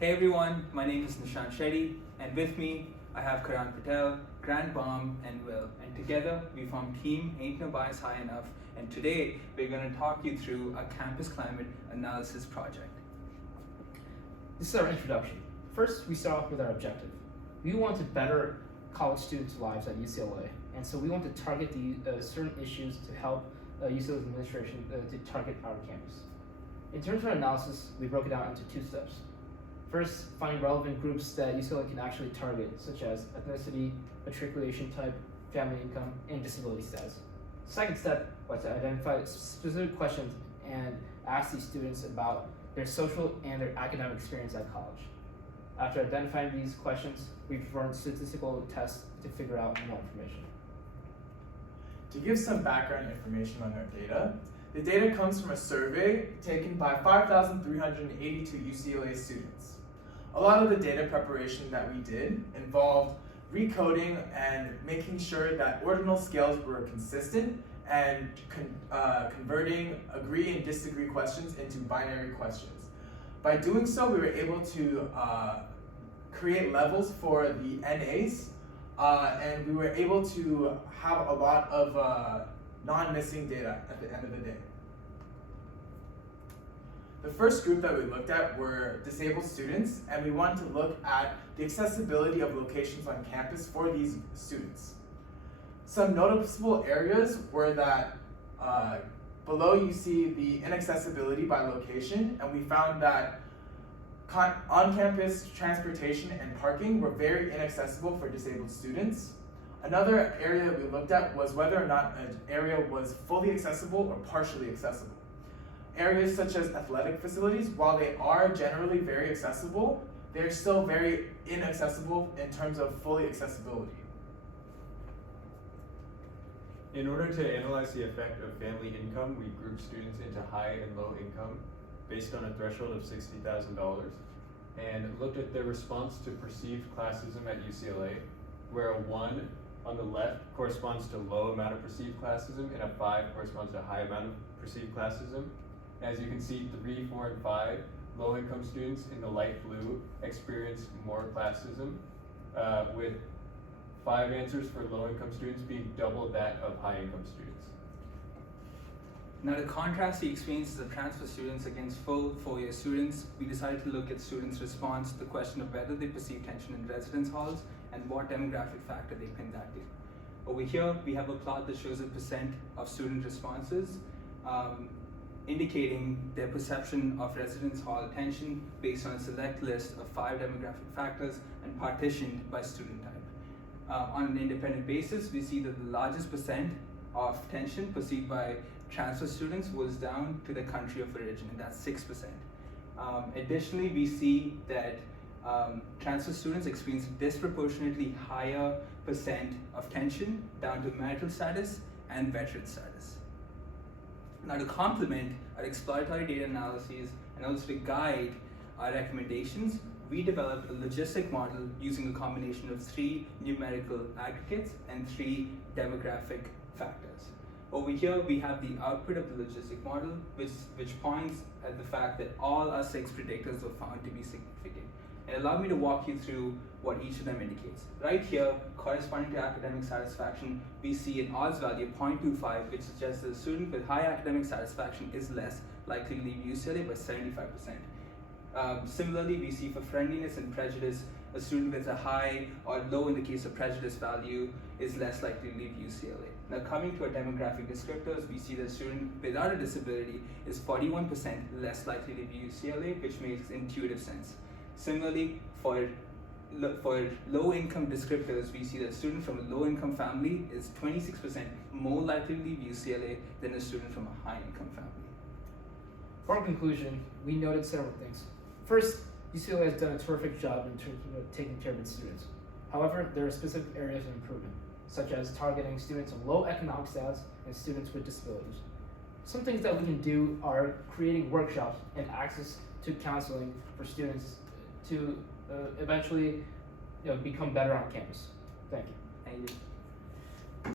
Hey everyone, my name is Nishant Shetty, and with me I have Karan Patel, Grant Baum, and Will. And together we form Team Ain't No Bias High Enough, and today we're going to talk you through a campus climate analysis project. This is our introduction. First, we start off with our objective. We want to better college students' lives at UCLA, and so we want to target the certain issues to help UCLA's administration to target our campus. In terms of our analysis, we broke it down into two steps. First, finding relevant groups that UCLA can actually target, such as ethnicity, matriculation type, family income, and disability status. Second step was to identify specific questions and ask these students about their social and their academic experience at college. After identifying these questions, we performed statistical tests to figure out more information. To give some background information on our data, the data comes from a survey taken by 5,382 UCLA students. A lot of the data preparation that we did involved recoding and making sure that ordinal scales were consistent and converting agree and disagree questions into binary questions. By doing so, we were able to create levels for the NAs, and we were able to have a lot of non-missing data at the end of the day. The first group that we looked at were disabled students, and we wanted to look at the accessibility of locations on campus for these students. Some noticeable areas were that below you see the inaccessibility by location, and we found that on-campus transportation and parking were very inaccessible for disabled students. Another area that we looked at was whether or not an area was fully accessible or partially accessible. Areas such as athletic facilities, while they are generally very accessible, they're still very inaccessible in terms of fully accessibility. In order to analyze the effect of family income, we grouped students into high and low income based on a threshold of $60,000 and looked at their response to perceived classism at UCLA, where a 1 on the left corresponds to low amount of perceived classism and a 5 corresponds to high amount of perceived classism. As you can see, 3, 4, and 5, low-income students in the light blue experience more classism, with 5 answers for low-income students being double that of high-income students. Now, to contrast the experiences of transfer students against full four-year students, we decided to look at students' response to the question of whether they perceive tension in residence halls and what demographic factor they pin that to. Over here, we have a plot that shows the percent of student responses indicating their perception of residence hall tension based on a select list of 5 demographic factors and partitioned by student type. On an independent basis, we see that the largest percent of tension perceived by transfer students was down to the country of origin, and that's 6%. Additionally, we see that transfer students experience disproportionately higher percent of tension down to marital status and veteran status. Now, to complement our exploratory data analyses and also to guide our recommendations, we developed a logistic model using a combination of 3 numerical aggregates and 3 demographic factors. Over here, we have the output of the logistic model, which points at the fact that all our 6 predictors were found to be significant. And allow me to walk you through what each of them indicates. Right here, corresponding to academic satisfaction, we see an odds value of 0.25, which suggests that a student with high academic satisfaction is less likely to leave UCLA by 75%. Similarly, we see for friendliness and prejudice, a student with a high or low in the case of prejudice value is less likely to leave UCLA. Now, coming to our demographic descriptors, we see that a student without a disability is 41% less likely to leave UCLA, which makes intuitive sense. Similarly, for low-income descriptors, we see that a student from a low-income family is 26% more likely to leave UCLA than a student from a high-income family. For our conclusion, we noted several things. First, UCLA has done a terrific job in terms of taking care of its students. However, there are specific areas of improvement, such as targeting students of low economic status and students with disabilities. Some things that we can do are creating workshops and access to counseling for students to eventually become better on campus. Thank you. Thank you.